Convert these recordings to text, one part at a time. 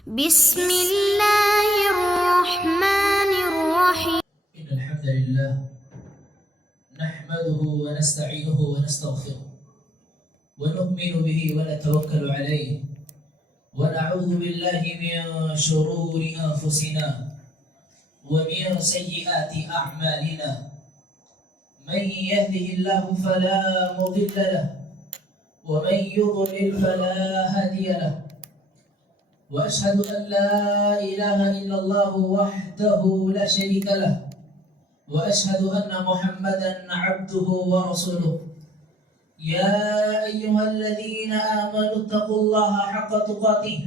بسم الله الرحمن الرحيم. إن الحمد لله نحمده ونستعينه ونستغفره ونؤمن به ونتوكل عليه ونعوذ بالله من شرور أنفسنا ومن سيئات أعمالنا. من يهده الله فلا مضل له ومن يضلل فلا هادي له، وأشهد أن لا إله إلا الله وحده لا شريك له، وأشهد أن محمدا عبده ورسوله. يا أيها الذين آمنوا اتقوا الله حق تقاته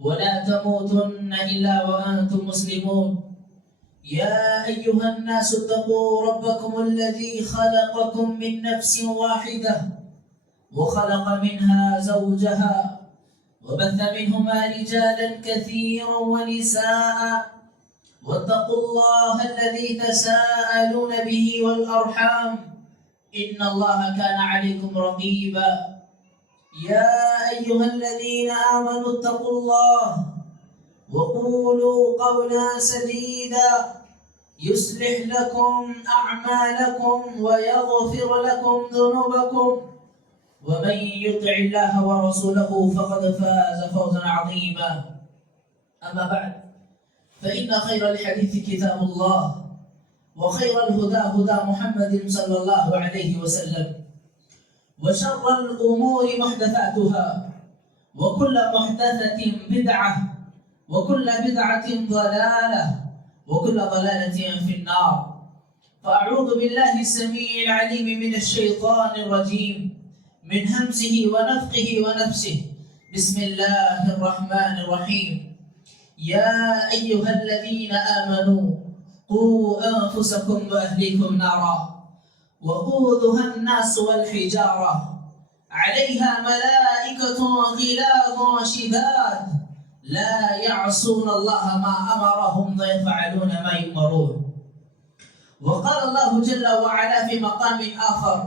ولا تموتن إلا وأنتم مسلمون. يا أيها الناس اتقوا ربكم الذي خلقكم من نفس واحدة وخلق منها زوجها وبث منهما رجالا كثيرا ونساء، واتقوا الله الذي تساءلون به والأرحام إن الله كان عليكم رقيبا. يا أيها الذين آمنوا اتقوا الله وقولوا قولا سديدا يصلح لكم أعمالكم ويغفر لكم ذنوبكم، ومن يطع الله ورسوله فقد فاز فوزا عظيما. أما بعد، فإن خير الحديث كتاب الله، وخير الهدى هدى محمد صلى الله عليه وسلم، وشر الأمور محدثاتها، وكل محدثة بدعة، وكل بدعة ضلالة، وكل ضلالة في النار. فأعوذ بالله السميع العليم من الشيطان الرجيم من همزه ونفخه ونفسه. بسم الله الرحمن الرحيم. يا أيها الذين آمنوا قوا أنفسكم وأهليكم نارا وقودها الناس والحجارة عليها ملائكة غلاظ شداد لا يعصون الله ما أمرهم ويفعلون ما يؤمرون. وقال الله جل وعلا في مقام آخر: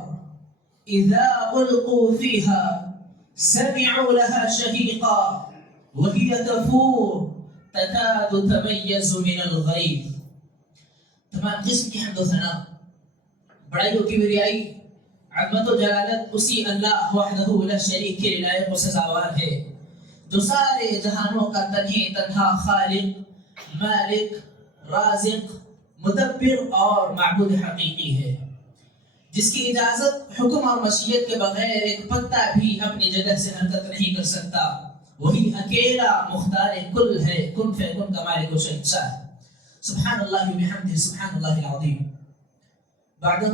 إذا ألقوا فيها سمعوا لها شهيقا وهي تفور تكاد تميز من الغيظ. تمام قسم کی حمد و ثنا، بڑائی و کبریائی، عظمت و جلالت اسی اللہ وحدہ لا شریک کے لائق و سزاوار ہے جو سارے جہانوں کا تنہا خالق، مالک، رازق، مدبر اور معبود حقیقی ہے، جس کی اجازت، حکم اور مشیت کے بغیر ایک پتا بھی اپنی جگہ سے حرکت نہیں کر سکتا۔ وہی اکیلا مختار کل ہے، کن فیکن کا مالک و شہنشاہ۔ سبحان اللہ بحمدہ، سبحان اللہ العظیم۔ بعدہ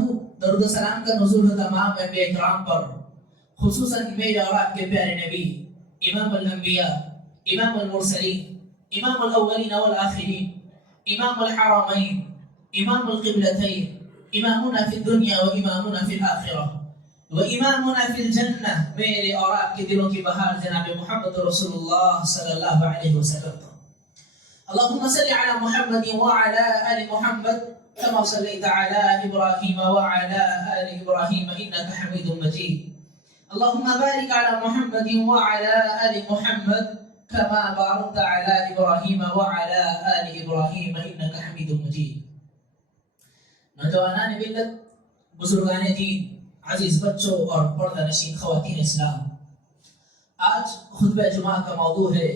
درود و سلام کا نزول ہے تمام انبیاء اکرام پر، خصوصاً میرے اور آپ کے پیارے نبی، امام الانبیاء، امام المرسلین، امام الاولین والآخرین، امام الحرمین، امام القبلتین، امامنا فی الدنیا و امامنا فی الآخرہ و امامنا فی الجنہ، میرے اور آپ کے دلوں کی بہار جناب محمد رسول اللہ صلی اللہ علیہ وسلم۔ اللہم صلی علی محمد وعلی آل محمد كما صليت على إبراهيم وعلى آل إبراهيم إنك حميد مجيد. اللهم بارك على محمد وعلى آل محمد كما باركت على إبراهيم وعلى آل إبراهيم إنك حميد مجيد. نوجوانان ملت، بزرگان دین، عزیز بچوں اور پردہ نشین خواتین اسلام، آج خطبہ جمعہ کا موضوع ہے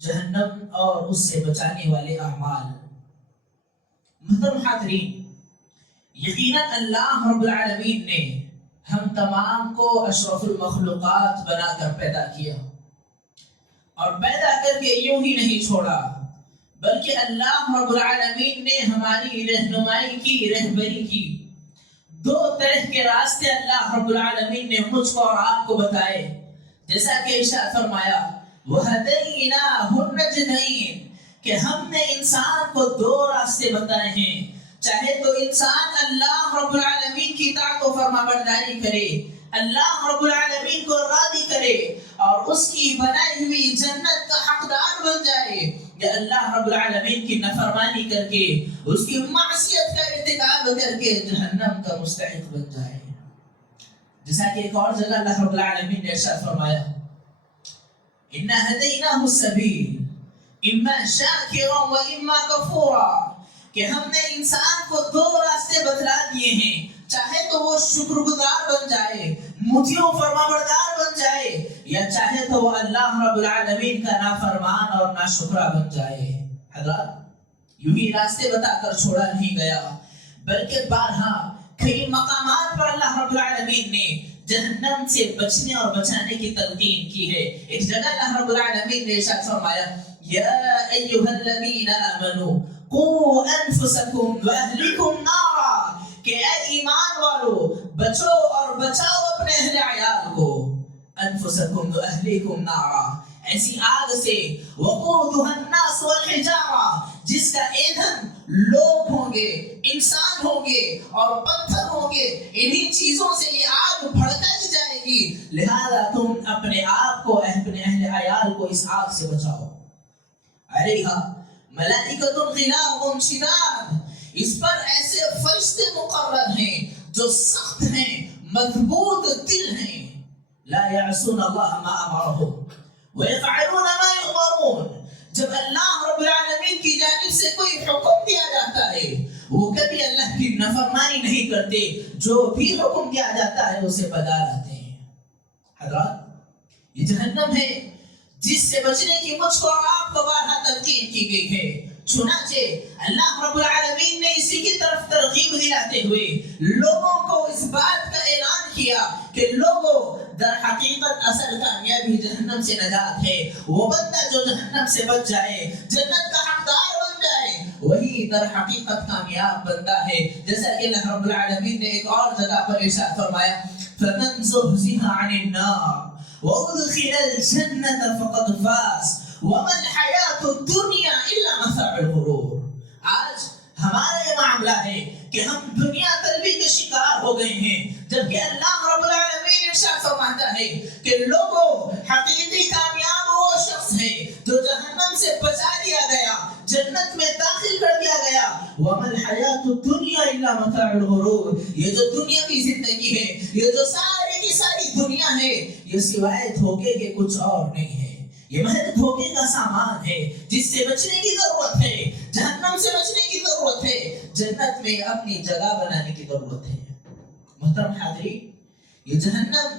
جہنم اور اس سے بچانے والے اعمال۔ محترم حاضرین، یقیناً اللہ رب العالمین نے ہم تمام کو اشرف المخلوقات بنا کر پیدا کیا، اور پیدا کر کے یوں ہی نہیں چھوڑا، بلکہ اللہ رب العالمین نے ہماری رہنمائی کی، رہبری کی۔ دو طرح کے راستے اللہ رب العالمین نے مجھ کو اور آپ کو بتائے، جیسا کہ ارشاد فرمایا وَهَدَيْنَاهُ النَّجْدَيْنِ، کہ ہم نے انسان کو دو راستے بتائے ہیں، چاہے تو انسان اللہ رب العالمین کی اطاعت و فرما برداری کرے، اللہ رب العالمین کو راضی کرے اور اس کی بنائی ہوئی جنت کا حقدار بن جائے، یا اللہ رب العالمین کی نافرمانی کر کے، اس کی معصیت کا ارتکاب کر کے جہنم کا مستحق بن جائے۔ جیسا کہ ایک اور جگہ اللہ رب العالمین نے ارشاد فرمایا اِنَّا هَدَيْنَاهُ السَّبِيلَ اما شاکرا و اما کفورا، کہ ہم نے انسان کو دو راستے بتلا دیے ہیں، چاہے تو وہ شکر گزار بن جائے، مطیع و فرما بردار بن جائے، یا چاہے تو وہ اللہ رب العالمین کا نافرمان اور ناشکرا بن جائے۔ حضرات یوں ہی راستے بتا کر چھوڑا نہیں گیا، بلکہ بارہا کئی مقامات پر اللہ رب العالمین نے جہنم سے بچنے اور بچانے کی تلقین کی ہے۔ ایک جگہ اللہ رب العالمین نے ارشاد فرمایا یا ایھا الذین آمنوا قوا انفسکم واہلکم نارا، کہ اے ایمان والو بچو اور بچاؤ اپنے اہل عیال کو، انفسکم واہلکم نارا، ایسی آگ سے، وقودھا الناس والحجارہ، جس کا ایندھن لوگ ہوں گے، انسان ہوں گے اور پتھر ہوں گے، انہی چیزوں سے یہ آگ بھڑک جائے گی، لہذا تم اپنے آپ کو، اپنے اہل عیال کو اس آگ سے بچاؤ۔ علیہا ملائکۃ غلاظ شداد، اس پر ایسے فرشتے مقرر ہیں جو سخت ہیں، مضبوط دل ہیں، لا یعصون اللہ ما امرہم وَيَفْعَلُونَ مَا يُؤْمَرُونَ، جب اللہ رب العالمین کی جانب سے کوئی حکم دیا جاتا ہے وہ کبھی اللہ کی نافرمانی نہیں کرتے، جو بھی حکم دیا جاتا ہے اسے بجا لاتے ہیں۔ حضرات یہ جہنم ہے جس سے بچنے کی مجھ کو اور آپ کو بارہا تلقین کی گئی ہے، چنانچہ اللہ رب العالمین نے اسی کی طرف ترغیب دلاتے ہوئے لوگوں کو اس بات کا اعلان کیا کہ لوگوں در حقیقت اصل کامیابی جہنم سے نجات ہے، وہ بندہ جو جہنم سے بچ جائے، جنت کا حقدار بن جائے، وہی در حقیقت کامیاب بندہ ہے۔ جیسا کہ اللہ رب العالمین نے ایک اور جگہ پر ارشاد فرمایا فَمَنْ زُحْزِحَ عَنِ النَّارِ وَأُدْخِلَ الْجَنَّةَ فَقَدْ فَازَ وَمَا الْحَيَاةُ الدُّنْيَا إِلَّا مَتَاعُ الْغُرُورِ۔ آج ہمارا یہ معاملہ ہے کہ ہم دنیا طلبی کے شکار ہو گئے ہیں، جبکہ اللہ رب العالمین ارشاد فرماتا ہے کہ لوگوں حقیقی کامیاب وہ شخص ہے جو جہنم سے بچا دیا گیا، جنت میں داخل کر دیا گیا۔ وَمَا الْحَيَاةُ الدُّنْيَا إِلَّا مَتَاعُ الْغُرُورِ، یہ جو دنیا کی زندگی ہے، یہ جو ساری کی ساری دنیا ہے، یہ سوائے دھوکے کے کچھ اور نہیں ہے، یہ محض دھوکے کا سامان ہے جس سے بچنے کی ضرورت ہے، جہنم سے بچنے کی ضرورت ہے، جنت میں اپنی جگہ بنانے کی ضرورت ہے۔ محترم حاضرین، یہ جہنم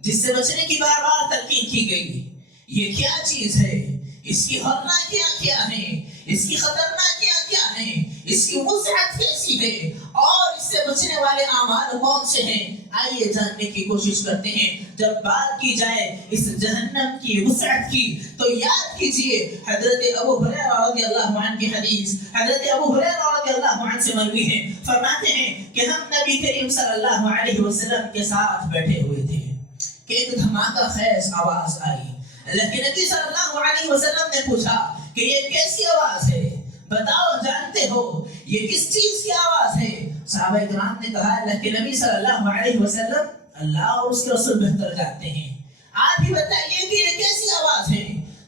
جس سے بچنے کی بار بار تلقین کی گئی، یہ کیا چیز ہے، اس کی ہولناکیاں کیا ہیں، اس کی خطرناکیاں کیا ہیں، اس کی وسعت کیسی ہے، اور اس سے بچنے والے اعمال کون سے ہیں، آئیے جاننے کی کوشش کرتے ہیں۔ جب بات کی جائے اس جہنم کی وسعت کی تو یاد کیجئے حضرت ابو ہریرہ رضی اللہ عنہ کی حدیث، حضرت ابو ہریرہ رضی اللہ عنہ سے مروی ہے، فرماتے ہیں کہ ہم نبی کریم صلی اللہ علیہ وسلم کے ساتھ بیٹھے ہوئے تھے کہ ایک دھماکہ خیز آواز آئی۔ اللہ کے نبی صلی اللہ علیہ وسلم نے پوچھا کہ یہ کیسی آواز ہے، بتاؤ جانتے ہو یہ کس چیز کی آواز ہے؟ صحابہ کرام نے کہا اللہ کے نبی صلی اللہ علیہ وسلم اللہ اور اس کے رسول بہتر جانتے ہیں، آپ ہی بتائیے کہ یہ کیسی آواز ہے؟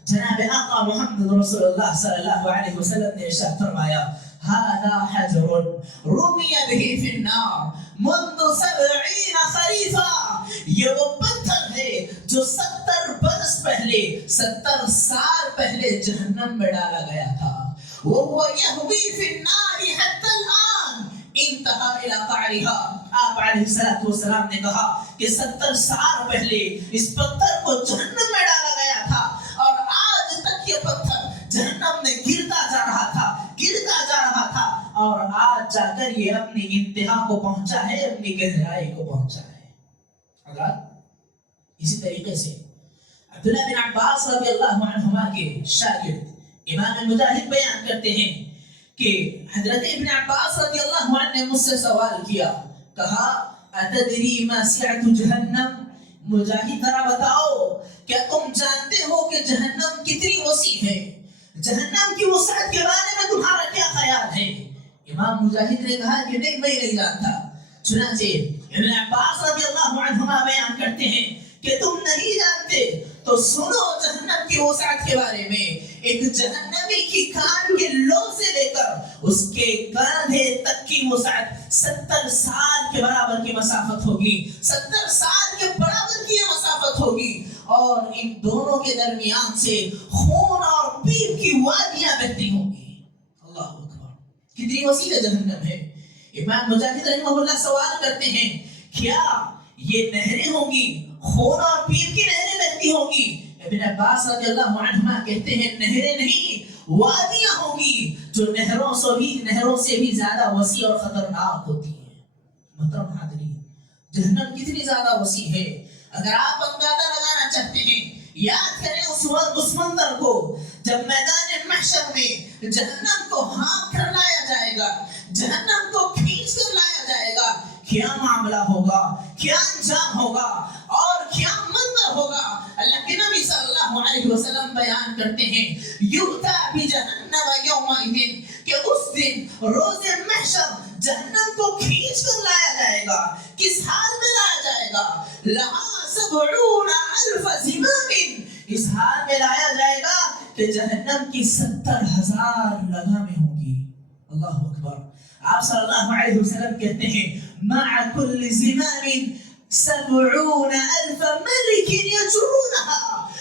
جناب آقا محمد رسول اللہ صلی اللہ علیہ وسلم نے ارشاد فرمایا هذا حجر رمی به فی النار منذ 70 خریفا، یہ وہ پتھر ہے جو 70 برس پہلے، 70 سال پہلے جہنم میں ڈالا گیا تھا، وهو يهوي في النار حتى الآن انتہا الى قعرها۔ آپ علیہ الصلوۃ والسلام نے کہا کہ 70 سال پہلے اس پتھر کو جہنم میں ڈالا گیا تھا اور آج تک یہ پتھر جہنم میں گرتا جا رہا تھا، گرتا جا رہا تھا، اور آج جا کر یہ اپنی انتہا کو پہنچا ہے، اپنی گہرائی کو پہنچا ہے۔ حضرات اسی طریقے سے عبداللہ بن عباس رضی اللہ عنہما کے شاگرد امام مجاہد بیان کرتے ہیں کہ حضرت ابن عباس رضی اللہ عنہ نے مجھ سے سوال کیا، کہا اتدری ما سعت جہنم، مجاہد ذرا بتاؤ کیا تم جانتے ہو کہ جہنم کتنی وسیع ہے، جہنم کی وسعت کے بارے میں تمہارا کیا خیال ہے؟ امام مجاہد نے کہا کہ نہیں، میں نہیں جانتا۔ چنانچہ ابن عباس رضی اللہ عنہما بیان کرتے ہیں کہ تم نہیں جانتے تو سنو جہنم کی وسعت کے بارے میں۔ ایک جہنمی کی کان کے لو سے لے کر اس کے کاندھے تک کی وسعت 70 سال کے برابر کی مسافت ہوگی، 70 سال کے برابر کی مسافت ہوگی، اور اور ان دونوں کے درمیان سے خون اور پیپ کی وادیاں بہتی ہوں گی. اللہ اکبر. کتنی وسیع جہنم ہے. امام مجاہد رحمہ اللہ سوال کرتے ہیں کیا یہ نہریں ہوں گی, خون اور پیپ کی نہریں بہتی ہوں گی؟ ابن عباس رضی اللہ عنہما کہتے ہیں نہریں نہیں, وادیاں ہوں گی جو نہروں سے بھی زیادہ وسیع اور خطرناک ہوتی ہیں. محترم حاضرین, جہنم کتنی زیادہ وسیع ہے. اگر آپ اندازہ لگانا چاہتے ہیں, یاد کریں اس منظر کو جب میدان محشر میں جہنم کو ہانک کر لایا جائے گا, جہنم کو کھینچ کر لایا جائے گا. کیا معاملہ ہوگا, کیا انجام ہوگا اور کیا منظر ہوگا. اللہ کے نبی صلی اللہ علیہ وسلم بیان کرتے ہیں یؤتی بجہنم یومئذ, کہ اس دن روز محشر جہنم کو کھینچ کر لایا جائے گا. کس حال میں لایا جائے گا؟ لہا 70,000 زمام, اس حال میں لایا جائے گا کہ جہنم کی 70,000 لگامیں ہوں گی. اللہ اکبر. آپ صلی اللہ علیہ وسلم کہتے ہیں مع كل زمام 70,000 ملك يجرونها,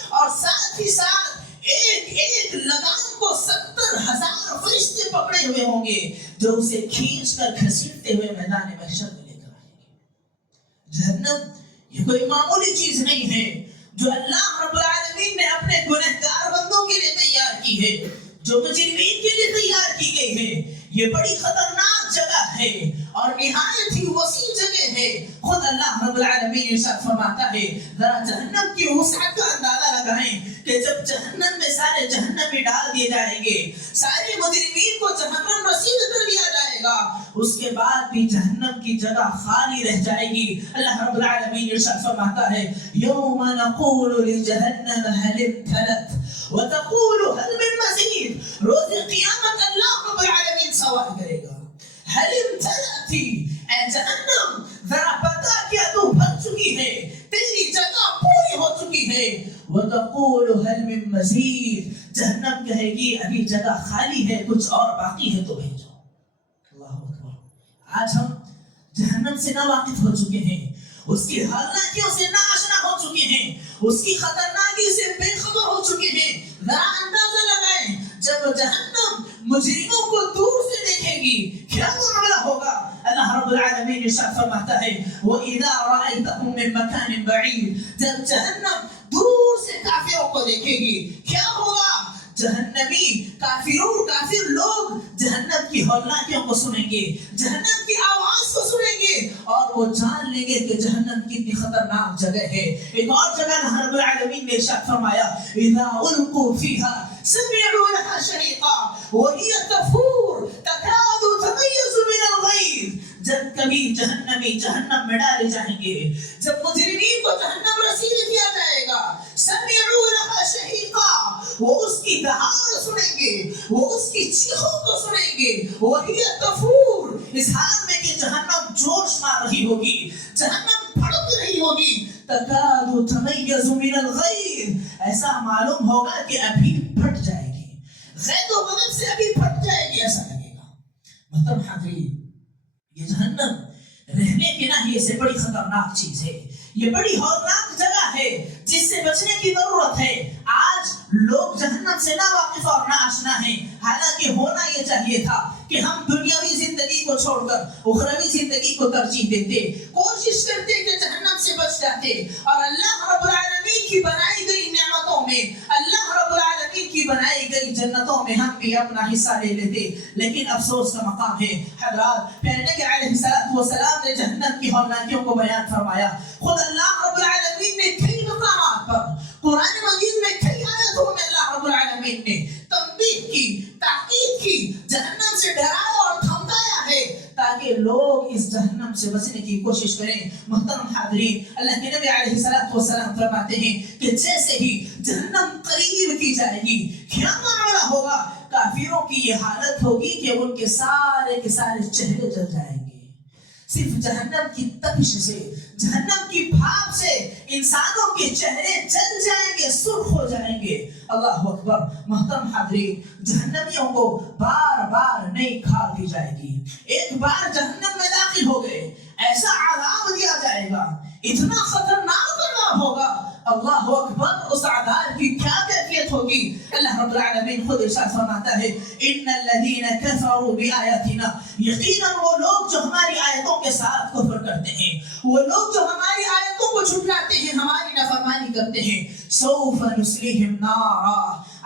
اور ساتھ ہی ساتھ ایک لگام کو 70,000 فرشتے پکڑے ہوئے ہوں گے جو اسے کھینچ کر گھسیٹتے ہوئے میدان محشر میں لے کر آئیں گے. جہنم یہ کوئی معمولی چیز نہیں ہے جو اللہ رب العالمین نے اپنے گنہگار بندوں کے لیے تیار کی ہے, جو مجرمین کے لیے تیار کی گئی ہے. یہ بڑی خطرناک جگہ ہے اور نہایت ہی وسیع جگہ ہے. خود اللہ رب العالمین ارشاد فرماتا ہے, ذرا جہنم کی وسعت کا اندازہ لگائیں کہ جب جہنم میں سارے جہنمی ڈال دیے جائیں گے, سارے مجرمین کو جہنم رسید کر دیا جائے گا, اس کے بعد بھی جہنم کی جگہ خالی رہ جائے گی. اللہ رب العالمین ارشاد فرماتا ہے یوم نقول لجہنم هل امتلت وتقول هل من مزید. روز قیامت اللہ رب العالمین سوال کرے گا هل امتلت, اے جہنم ذرا بتا کیا تو بھر چکی ہے, تیری جگہ پوری ہو چکی ہے. وتقول هل من مزید, جہنم کہے گی ابھی جگہ خالی ہے, کچھ اور باقی ہے تو بھیجو. اللہ اکبر. آج ہم جہنم سے نا واقف ہو چکے ہیں, اس کی ہولناکیوں سے نا آشنا ہو چکے ہیں, اس کی خطرناکی سے بے خبر ہو چکے ہیں. ذرا اندازہ لگائیں جب جہنم مجرموں کو دور سے دیکھے گی کیا معاملہ ہوگا. اللہ رب العالمین ارشاد فرماتا ہے وَإِذَا رَأَيْتَهُم مِّن مَّكَانٍ بَعِيدٍ, جب جہنم دور سے کافروں کو دیکھے گی کیا ہوگا؟ جہنمی کافر لوگ جہنم کی ہولناکیوں کو سنیں گے, جہنم کی آواز کو سنیں گے اور وہ جان لیں گے کہ جہنم کتنی خطرناک جگہ ہے. ایک اور جگہ اللہ رب العالمین نے ارشاد فرمایا اذا القوا فيها سمعوا لها شهيقا وهي تفور تكاد تميز من الغيظ. جب کبھی جہنمی جہنم میں ڈالے جائیں گے, جب مجرمین کو جہنم رسید کیا جائے گا, سمعوا لها شهيقا, وہ اس کی دہاڑ سنیں گے, وہ اس کی چیخوں کو سنیں گے. وهي تفور, اس حال میں کہ جہنم جوش مار رہی ہوگی, جہنم بھڑک رہی ہوگی. تکاد تمیز من الغیظ, ایسا معلوم ہوگا کہ ابھی پھٹ جائے گی, غیظ و غضب سے ابھی پھٹ جائے گی, ایسا لگے گا. محترم حاضرین, یہ جہنم رہنے کے ناحیے سے بڑی خطرناک چیز ہے, یہ بڑی ہولناک جگہ ہے جس سے بچنے کی ضرورت ہے. آج لوگ جہنم سے نا واقف اور نا آشنا ہیں, حالانکہ ہونا یہ چاہیے تھا کہ ہم دنیاوی زندگی کو چھوڑ کر اخروی زندگی کو ترجیح دیتے, کوشش کرتے کہ جہنم سے بچ جاتے اور اللہ رب العالمین کی بنائی گئی نعمتوں میں, اللہ رب العالمین کی بنائی گئی جنتوں میں ہم بھی اپنا حصہ لے لیتے. لیکن افسوس کا مقام ہے حضرات, پھر نبی علیہ السلام نے جہنم کی ہولناکیوں کو بیان فرمایا. خود اللہ رب العالمین نے کئی مقامات پر قرآن مجید میں کئی آیتوں میں اللہ رب العالمین نے تنبیہ کی, تاکید کی, جہنم سے ڈرایا اور دھمکایا ہے تاکہ لوگ اس جہنم سے بچنے کی کوشش کریں. محترم حاضرین, اللہ کے نبی علیہ السلام فرماتے ہیں کہ جیسے ہی جہنم قریب کی جائے گی کیا معاملہ ہوگا؟ کافروں کی یہ حالت ہوگی کہ ان کے سارے چہرے جل جائیں گے. صرف جہنم کی تپش سے, جہنم کی بھاپ سے انسانوں کے چہرے جل جائیں گے, سرخ ہو جائیں گے. اللہ اکبر. محترم حاضرین, جہنمیوں کو بار بار نئی کھال دی جائے گی. ایک بار جہنم میں داخل ہو گئے, ایسا عذاب دیا جائے گا, اتنا خطرناک عذاب ہوگا, اللہ اکبر، اس عذاب کی کیا کیفیت ہوگی؟ اللہ رب العالمین خود ارشاد فرماتا ہے ان الذین کفروا بآیاتنا، یقیناً وہ لوگ جو ہماری آیتوں کے ساتھ کفر کرتے ہیں، وہ لوگ جو ہماری آیتوں کو جھٹلاتے ہیں، ہماری نافرمانی کرتے ہیں، سوف نصلیہم نارا،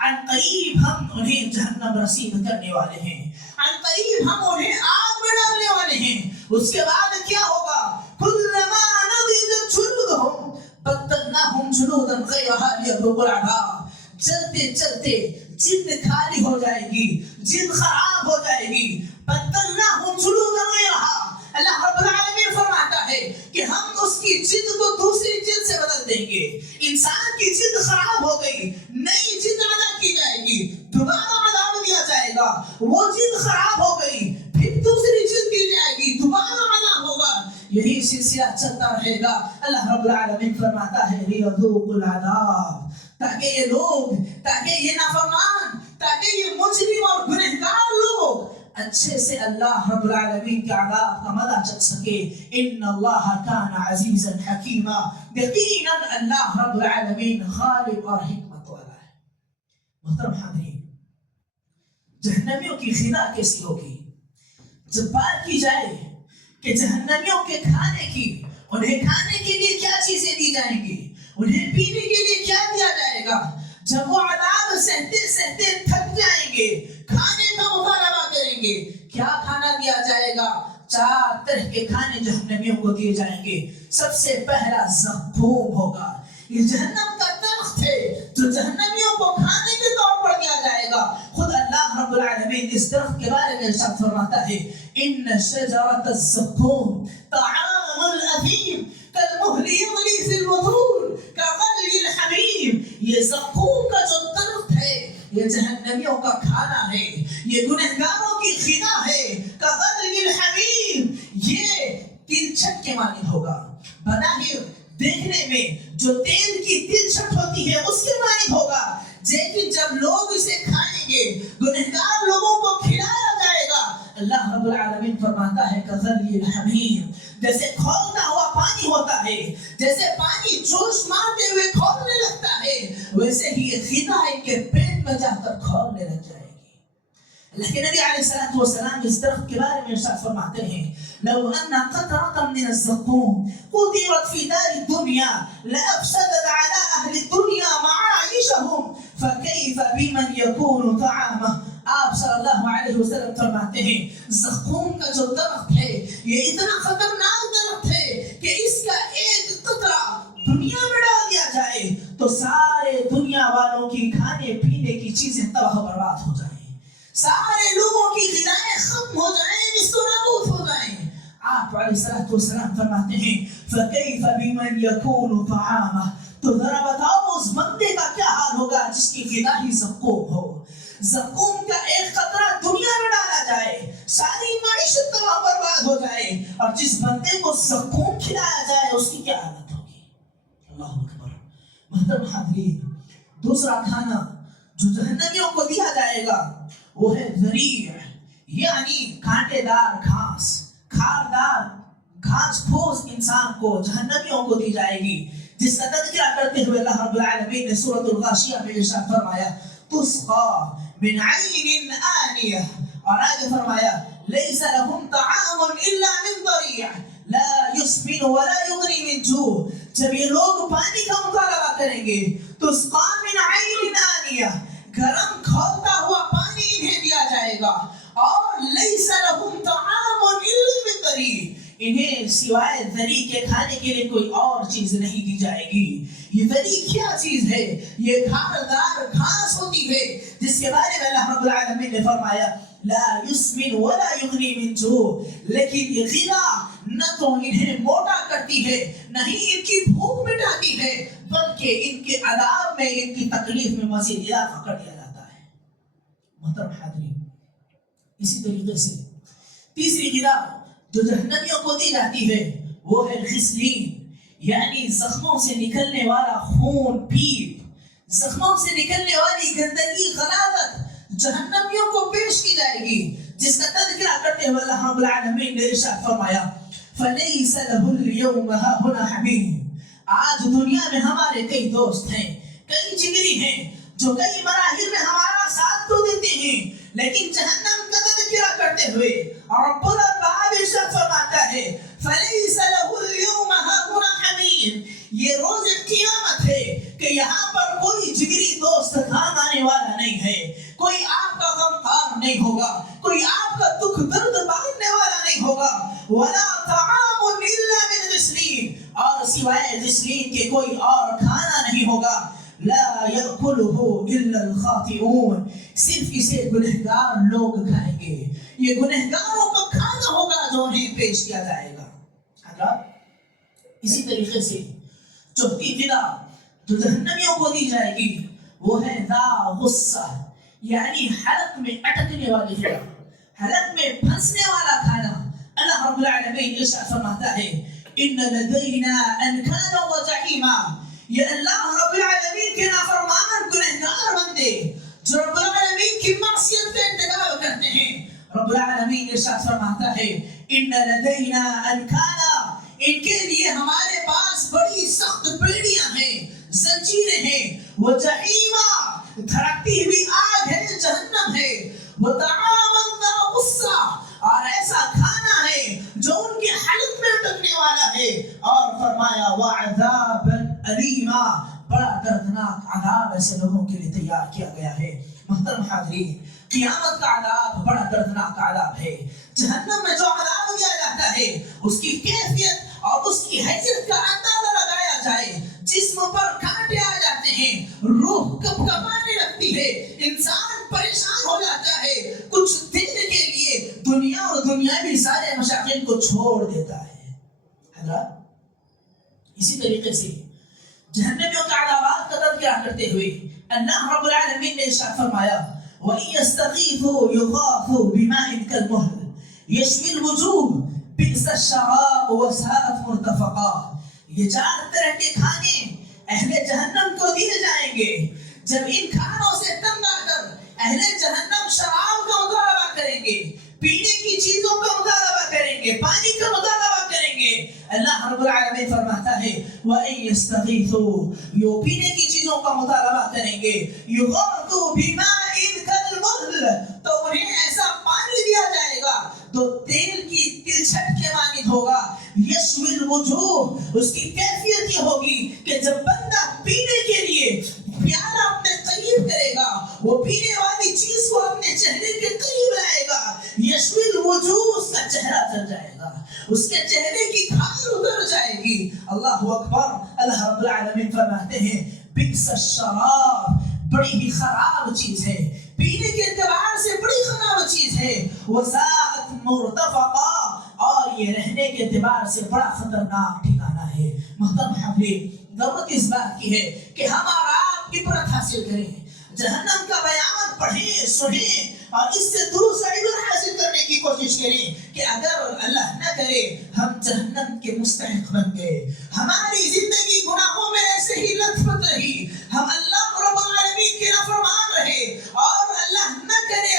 عن قریب ہم انہیں جہنم رسید کرنے والے ہیں، عن قریب ہم انہیں آگ میں ڈالنے والے ہیں۔ اس کے بعد کیا ہوگا؟ کلما نضجت جلودہم بدلناہم جلودا غیرہا لیذوقوا العذاب، چلتے چلتے جلد کھاری ہو جائے گی، جلد خراب ہو جائے گی، بدلناہم جلودا غیرہا، اللہ رب العالمین فرماتا ہے کہ ہم اس کی جلد کو دوسری جلد سے بدل دیں گے۔ انسان کی جلد خراب ہو گئی، نئی جلد ادا کی جائے گی، دوبارہ عذاب دیا جائے گا، وہ جلد خراب ہو گئی، پھر دوسری جلد دی جائے گی، دوبارہ عذاب ہوگا، یہی سلسلہ چلتا رہے گا۔ اللہ رب العالمین فرماتا ہے لیذوقوا العذاب، تاکہ یہ لوگ، تاکہ یہ نافرمان، تاکہ یہ مجرم اور گنہگار لوگ اچھے سے اللہ رب العالمین کے عذاب کا مزہ چل سکے۔ ان اللہ کان عزیزا حکیما، یقیناً اللہ رب العالمین غالب اور حکمت والا ہے۔ محترم حاضرین، جہنمیوں کی خدا کیسی ہوگی؟ جب بات کی جائے کہ جہنمیوں کے کھانے کی، انہیں کھانے کے لیے کیا چیزیں دی جائیں گی، انہیں پینے کے لیے کیا دیا جائے گا، جب وہ عذاب سہتے سہتے تھک جائیں گے، کھانے کا مطالبہ کریں گے، کیا کھانا دیا جائے گا؟ 4 طرح کے کھانے جہنمیوں کو دیے جائیں گے۔ سب سے پہلا زقوم ہوگا، یہ جہنم کا درخت ہے جو جہنمیوں کو کھانے کے طور پر دیا جائے گا۔ خود اللہ رب العالمین اس درخت کے بارے میں ارشاد فرماتا ہے ان شجرۃ الزقوم طعام الاثیم کالمہل یغلی فی البطون کغلی الحمیم، یہ زقوم کا جو درخت ہے یہ جہنمیوں کا کھانا ہے، یہ گنہگاروں کی غذا ہے، کغلی الحمیم، یہ تلچھٹ کے مانند ہوگا، بظاہر دیکھنے میں جو تیل کی تلچھٹ ہوتی ہے اس کے مانند ہوگا، لیکن جب لوگ اسے کھائیں گے، گنہگار لوگوں کو کھلایا جائے گا، اللہ رب العالمین فرماتا ہے کغلی الحمیم، جیسے کھولتا ہوا پانی ہوتا ہے، جیسے پانی جوش مارتے ہوئے کھولنے لگتا ہے، ویسے ہی یہ غذا ان کے پیٹ میں جا کر کھولنے لگ جائے گی۔ لیکن نبی علیہ السلام اس درخت کے بارے میں ارشاد فرماتے ہیں لو ان قطرة من الزقوم قدرت في دار الدنيا لأفسدت على أهل الدنيا معايشهم فكيف بمن يكون طعامه۔ آپ صلی اللہ علیہ وسلم فرماتے ہیں زقوم کا جو درخت ہے یہ اتنا خطرناک درخت ہے کہ اس کا ایک قطرہ دنیا میں ڈال دیا جائے تو سارے دنیا والوں کی کھانے پینے کی چیزیں تباہ و برباد ہو جائیں، سارے لوگوں کی غذائیں ختم ہو جائیں، نیست و نابود ہو جائیں۔ آپ علیہ السلام فرماتے ہیں فَكَيْفَ بِمَنْ يَكُونُ طَعَامَهُ، تو ذرا بتاؤ اس بندے کا کیا حال ہوگا جس کی غذا ہی زقوم ہو۔ زقوم کا ایک قطرہ دنیا میں ڈالا جائے، ساری معیشت تباہ برباد ہو جائے، اور جس بندے کو زقوم کھلایا جائے اس کی کیا حالت ہوگی؟ اللہ اکبر۔ محترم حاضرین، دوسرا کھانا جو جہنمیوں کو دیا جائے گا وہ ہے ذریع، یعنی کانٹے دار گھاس، کھاردار گھاس پھوس انسان کو جہنمیوں کو دی جائے گی، جس کا تذکرہ کرتے ہوئے اللہ رب العالمین نے سورۃ الغاشیہ میں ارشاد فرمایا تسقى من عين آنية، اور آگے فرمایا ليس لهم طعام إلا من ضريع لا يسمن ولا يغني من جوع۔ جب یہ لوگ پانی کا مطالبہ کریں گے تسقى من عين آنية، گرم کھولتا ہوا پانی انہیں دیا جائے گا، اور ليس لهم طعام إلا من ضريع، انہیں سوائے ذری کے کھانے کے لیے کوئی اور چیز نہیں دی جائے گی۔ یہ ذری کیا چیز ہے؟ یہ کھاردار گھاس ہوتی ہے جس کے بارے میں اللہ رب العالمین نے فرمایا لا يسمن ولا يغني من جوع، لیکن یہ غذا نہ تو انہیں موٹا کرتی ہے نہ ہی ان کی بھوک مٹاتی ہے، بلکہ ان کے عذاب میں، ان کی تکلیف میں مزید اضافہ کر دیا جاتا ہے۔ محترم حاضرین، اسی طریقے سے تیسری غذا جو جہنمیوں کو دی جاتی ہے وہ ہے غسلین، یعنی زخموں سے نکلنے والا خون پیپ، زخموں سے نکلنے والی گندگی غلاظت جہنمیوں کو پیش کی جائے گی، جس کا تذکرہ کرتے ہوئے اللہ رب العالمین نے ارشاد فرمایا فَلَيْسَ لَهُ الْيَوْمَ هَاهُنَا حَمِيمٌ، آج دنیا میں ہمارے کئی دوست ہیں, کئی جگری ہیں جو کئی مراحل میں ہمارا ساتھ تو دیتے ہیں, لیکن جہنم کا تذکرہ کرتے ہوئے رب الارباب ارشاد فرماتا ہے فَلَيْسَ لَهُ الْيَوْمَ هَاهُنَا حَمِيمٌ, یہ روز قیامت ہے کہ یہاں پر کوئی جگری دوست کام آنے والا نہیں ہے, کوئی آپ کا غمخوار نہیں ہوگا, کوئی آپ کا دکھ درد باندھنے والا نہیں ہوگا. وَلَا طَعَامٌ إِلَّا مِنْ غِسْلِينٍ, اور سوائے غسلین کے کوئی اور کھانا نہیں ہوگا. لا يأكله إلا الخاطئون, صرف اسے گنہگار لوگ کھائیں گے, یہ گنہگاروں کا کھانا ہوگا جو انہیں پیش کیا جائے گا. حضرات اسی طریقے سے چوتھی غذا جو جہنمیوں کو دی جائے گی وہ ہے ذا غصہ, یعنی حلق میں اٹکنے والی غذا, حلق میں پھنسنے والا کھانا. اللہ رب العالمین ارشاد فرماتا ہے ان لدینا انکالا وجحیما, یہ اللہ رب العالمین کے نافرمان گنہگار بندے جو رب العالمین کی معصیت کا ارتکاب کرتے ہیں, رب العالمین ارشاد فرماتا ہے ان لدینا انکالا, ان کے لیے ہمارے پاس بڑی سخت بیڑیاں ہیں, زنجیریں ہیں, وجحیما, دھڑکتی ہوئی آگ ہے, جہنم ہے, وطعاما ذا غصہ, اور ایسا کھانا ہے جو ان کے حلق میں اٹکنے والا ہے. اور فرمایا وعذابا علیما, بڑا دردناک عذاب ایسے لوگوں کے لیے تیار کیا گیا ہے. محترم حاضرین, قیامت کا عذاب بڑا دردناک عذاب ہے. جہنم میں جو عذاب دیا جاتا ہے اس کی کیفیت اور اس کی حیثیت کا اندازہ لگایا جائے. جسم پر کانٹے آ جاتے ہیں, روح کپکپانے لگتی ہے, انسان پریشان ہو جاتا ہے, کچھ دن کے لیے دنیا اور دنیاوی سارے مشاغل کو چھوڑ دیتا ہے. حضرات اسی طریقے سے جہنمیوں کے عذابات کا تذکرہ کرتے ہوئے اللہ رب العالمین نے ارشاد فرمایا وَإِن يَسْتَغِيثُوا يُغَاثُوا بِمَاءٍ كَالْمُهْلِ يَشْوِي الْوُجُوهَ بِئْسَ الشَّرَابُ وَسَاءَتْ مُرْتَفَقًا. یہ 4 طرح کے کھانے اہل جہنم کو دیے جائیں گے. جب ان کھانوں سے تنگ آ کر اہل جہنم شراب کا مطالبہ کریں گے, پینے کی چیزوں کا مطالبہ کریں گے, پانی کا مطالبہ کریں گے, اللہ رب العالمین فرماتا ہے وَإِن يَسْتَغِيثُوا, یہ پینے کی چیزوں کا مطالبہ کریں گے, يُغَاثُوا بِمَاءٍ كَالْمُهْلِ, تو انہیں ایسا پانی دیا جائے گا تو تیل کی تلچھٹ کے مانند ہوگا. یشوی الوجوہ, اس کی کیفیت یہ ہوگی کہ جب بندہ پینے کے لیے پیالہ اپنے قریب کرے گا, وہ پینے والی چیز کو اپنے چہرے کے قریب لائے گا, یشوی الوجوہ, اس کا چہرہ جل جائے گا, اس کے چہرے کی کھال اتر جائے گی. اللہ اکبر. اللہ رب العالمین فرماتے ہیں بئس الشراب, بڑی ہی خراب چیز ہے, پینے کے اعتبار سے بڑی خراب چیز ہے. وساءت مرتفقا, اور یہ رہنے کے اعتبار سے بڑا خطرناک ٹھکانہ ہے. محترم حاضرین, ضرورت اس بات کی ہے کہ ہم اور آپ عبرت حاصل کریں, جہنم کا بیان پڑھیں, سنیں, اور اس سے دوسرا عبرت حاصل کرنے کی کوشش کریں کہ اگر اللہ نہ کرے ہم جہنم کے مستحق بن گئے, ہماری زندگی گناہوں میں ایسے ہی لطف رہی, ہم اللہ رب العالمین کے نافرمان رہے, اور اللہ نہ کرے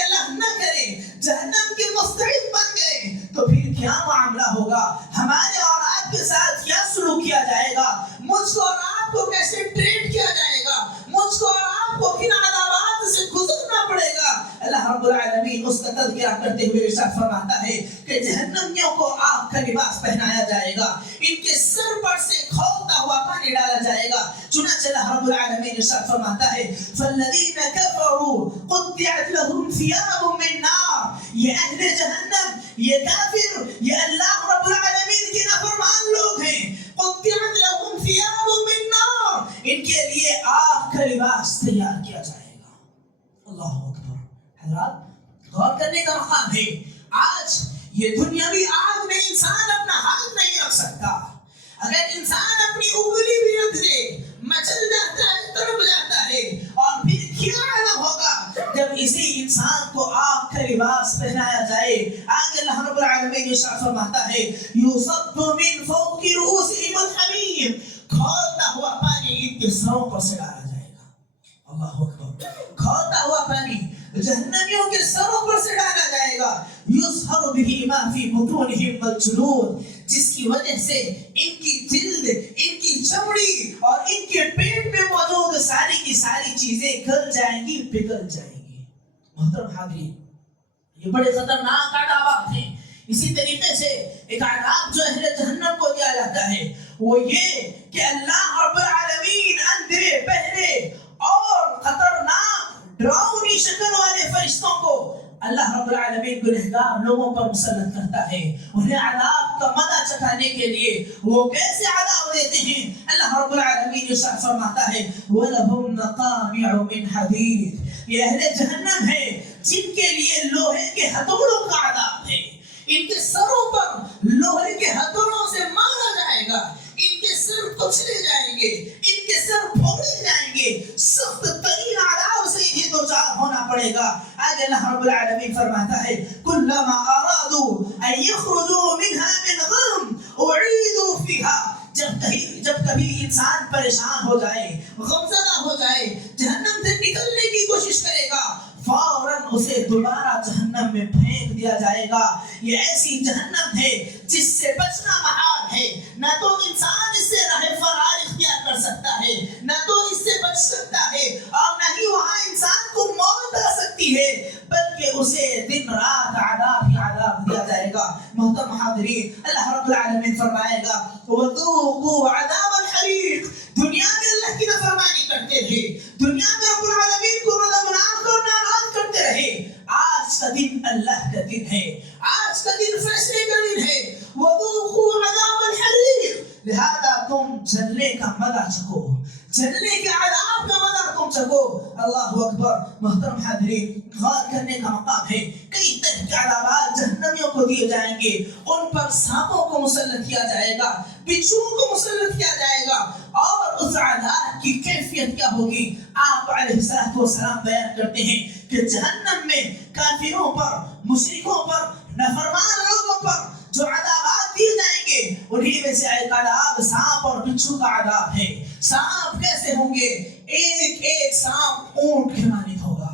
جہنم کے مستحق بن گئے, تو پھر کیا معاملہ ہوگا, ہمارے اور آپ کے ساتھ کیا سلوک کیا جائے گا, مجھ کو اور آپ کو کیسے ٹریٹ کیا جائے گا, مجھ کو اور آپ کو کن عذابات سے گزرنا پڑے گا. اللہ رب العالمین اس کا تذکرہ کرتے ہوئے ارشاد فرماتا ہے کہ جہنمیوں کو آگ کا لباس پہنایا جائے گا, ان کے سر پر سے کھولتا ہوا پانی ڈالا جائے گا. چنانچہ اللہ رب العالمین ارشاد فرماتا ہے فَالَّذِينَ كَفَرُوا قُطِّعَتْ لَهُمْ ثِيَابٌ مِّن نَّارٍ, یہ اہل جہنم, یہ کافر, یہ اللہ رب العالمین کے نافرمان لوگ ہیں. قُطِّعَتْ لَهُمْ ثِيَابٌ مِّن نَّارٍ, ان کے لیے آگ کا لباس تیار کیا جائے گا. اللہ اکبر. حضرات غور کرنے کا مقام ہے, آج یہ دنیاوی آگ میں انسان اپنا ہاتھ نہیں رکھ سکتا. اگر انسان اپنی انگلی بھی رکھ دے مچل جاتا ہے, تڑپ جاتا ہے, اور پھر کیا عالم ہوگا جب اسی انسان کو آگ کا لباس پہنایا جائے. آگے اللہ رب العالمین ارشاد فرماتا ہے یُصَبُّ مِن فَوْقِ رُؤُوسِهِمُ الْحَمِیمُ, کھولتا ہوا پانی ان کے سروں پر سے ڈالا جائے گا. اللہ اکبر. کھولتا ہوا پانی جہنمیوں کے سروں پر سے ڈالا جائے گا. یُصْهَرُ بِهِ مَا فِي بُطُونِهِمْ وَالْجُلُودِ, جس کی وجہ سے ان کی جلد، ان کی چمڑی اور ان کے پیٹ میں موجود ساری کی ساری چیزیں گل جائیں گی، پگھل جائیں گی۔ محترم حاضرین، یہ بڑے خطرناک عذابات ہیں۔ اسی طریقے سے ایک عذاب جو اہل جہنم کو دیا جاتا ہے وہ یہ کہ اللہ رب العالمین اندھے پہلے اور خطرناک ڈراؤنی شکل والے فرشتوں کو اللہ رب العالمین گنہگار لوگوں پر مسلط کرتا ہے، انہیں عذاب کا مزہ چکھانے کے لیے۔ وہ کیسے عذاب دیتے ہیں؟ اللہ رب العالمین ارشاد فرماتا ہے وَلَهُمْ مَقَامِعُ مِنْ حَدِيدٍ، یہ اہل جہنم ہے جن کے لیے لوہے کے ہتھوڑوں کا عذاب ہے۔ ان کے سروں پر لوہے کے ہتھوڑوں سے مارا جائے گا، ان کے سر کچلے جائیں گے، ان کے سر پھوڑے جائیں گے، سخت ترین عذاب سے انہیں دوچار ہونا پڑے گا۔ آگے اللہ رب العالمین فرماتا ہے کلما ارادوا ان یخرجوا منها من غم اعیدوا فیها، جب کبھی انسان پریشان ہو جائے، غمزدہ ہو جائے، جہنم سے نکلنے کی کوشش کرے گا، فوراً اسے دوبارہ جہنم میں پھینک دیا جائے گا۔ یہ ایسی جہنم ہے جس سے بچنا محال ہے، نہ تو انسان اس سے راہ فرار اختیار کر سکتا ہے، نہ تو اس سے بچ سکتا ہے، اور نہ ہی وہاں انسان کو موت آ سکتی ہے، بلکہ اسے دن رات عذاب ہی عذاب دیا جائے گا۔ محترم حاضرین، اللہ رب العالمین فرمائے گا وَذُوقُوا عَذَابَ الْحَرِيقِ، دنیا میں اللہ کی نافرمانی کرتے رہے، دنیا میں رب العالمین کو مذمت اور ناراض کرتے رہے، آج کا دن اللہ کا دن ہے، آج کا دن فیصلے کا دن ہے۔ وَذُوقُوا عَذَابَ الْحَرِيقِ، لہذا تم جلنے کا مزہ چکھو، جلنے کے عذاب کا مزہ تم چکھو۔ اللہ اکبر۔ محترم حاضرین، غور کرنے کا مقام ہے، کئی طرح کے عذابات جہنمیوں کو دیے جائیں گے، ان پر سانپوں کو مسلط کیا جائے گا، بچھوؤں کو مسلط کیا جائے گا، اور اس عذاب کی کیفیت کیا ہوگی؟ آپ علیہ السلام بیان کرتے ہیں کہ جہنم میں کافروں پر، مشرکوں پر، نافرمان لوگوں پر جو عذابات دیے جائیں گے، انہی میں سے ایک عذاب سانپ اور بچھو کا عذاب ہے۔ سانپ کیسے ہوں گے؟ ایک ایک سانپ اونٹ کے مانند ہوگا،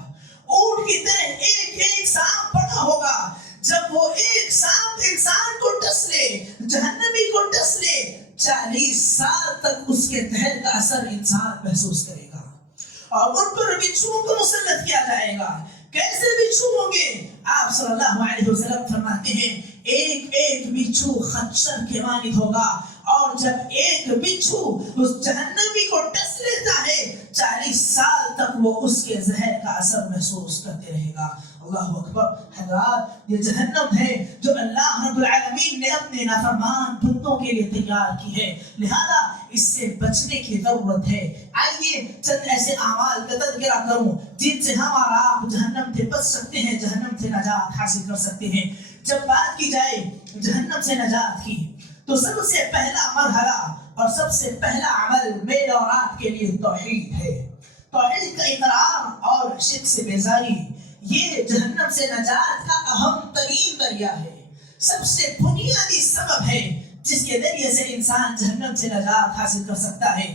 اونٹ کی طرح ایک ایک سانپ بڑا ہوگا۔ جب وہ ایک سانپ انسان کو ڈس لے، جہنمی کو ڈس لے، 40 سال تک اس کے زہر کا اثر انسان محسوس کرے گا، اور ان پر بچھوؤں کو مسلط کیا جائے گا۔ کیسے بچھو ہوں گے؟ آپ صلی اللہ علیہ وسلم فرماتے ہیں ایک ایک بچھو خنجر کے مانند ہوگا، اور جب ایک بچھو اس جہنمی کو ڈس لیتا ہے 40 سال تک وہ اس کے زہر کا اثر محسوس کرتے رہے گا۔ اللہ اکبر۔ حضرات، یہ جہنم ہے جو اللہ رب العالمین نے اپنے نافرمان بندوں کے لیے تیار کی ہے، لہذا اس سے بچنے کی ضرورت ہے۔ آئیے چند ایسے اعمال کا تذکرہ کروں جن سے ہم اور آپ جہنم سے بچ سکتے ہیں، جہنم سے نجات حاصل کر سکتے ہیں۔ جب بات کی جائے جہنم سے نجات کی تو سب سے پہلا مرحلہ اور سب سے پہلا عمل میرے اور آپ کے لیے توحید ہے۔ توحید کا اقرار اور شرک سے بیزاری، یہ جہنم سے نجات کا اہم ترین ذریعہ ہے، سب سے بنیادی سبب ہے جس کے ذریعے سے انسان جہنم سے نجات حاصل کر سکتا ہے۔